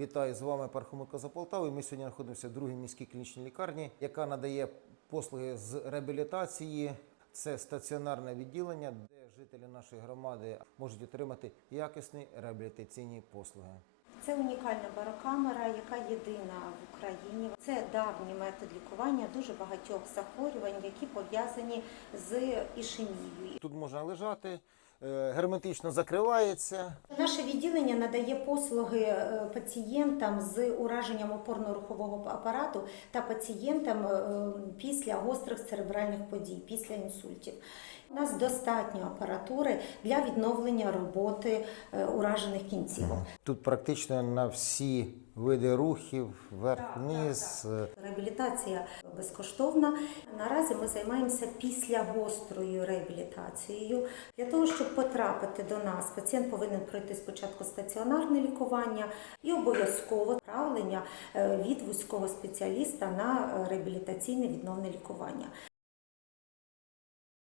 Вітаю з вами Пархоменко за Полтавою. Ми сьогодні знаходимося в другій міській клінічній лікарні, яка надає послуги з реабілітації. Це стаціонарне відділення, де жителі нашої громади можуть отримати якісні реабілітаційні послуги. Це унікальна барокамера, яка єдина в Україні. Це давній метод лікування дуже багатьох захворювань, які пов'язані з ішемією. Тут можна лежати, герметично закривається. Наше відділення надає послуги е, пацієнтам з ураженням опорно-рухового апарату та пацієнтам е, після гострих церебральних подій, після інсультів. У нас достатньо апаратури для відновлення роботи е, уражених кінцівок. Тут практично на всі види рухів, вверх-вниз. е, Реабілітація безкоштовна. Наразі ми займаємося післягострою реабілітацією. Для того, щоб потрапити до нас, пацієнт повинен пройти спочатку стаціонарне лікування і обов'язково направлення е, від вузького спеціаліста на реабілітаційне відновне лікування.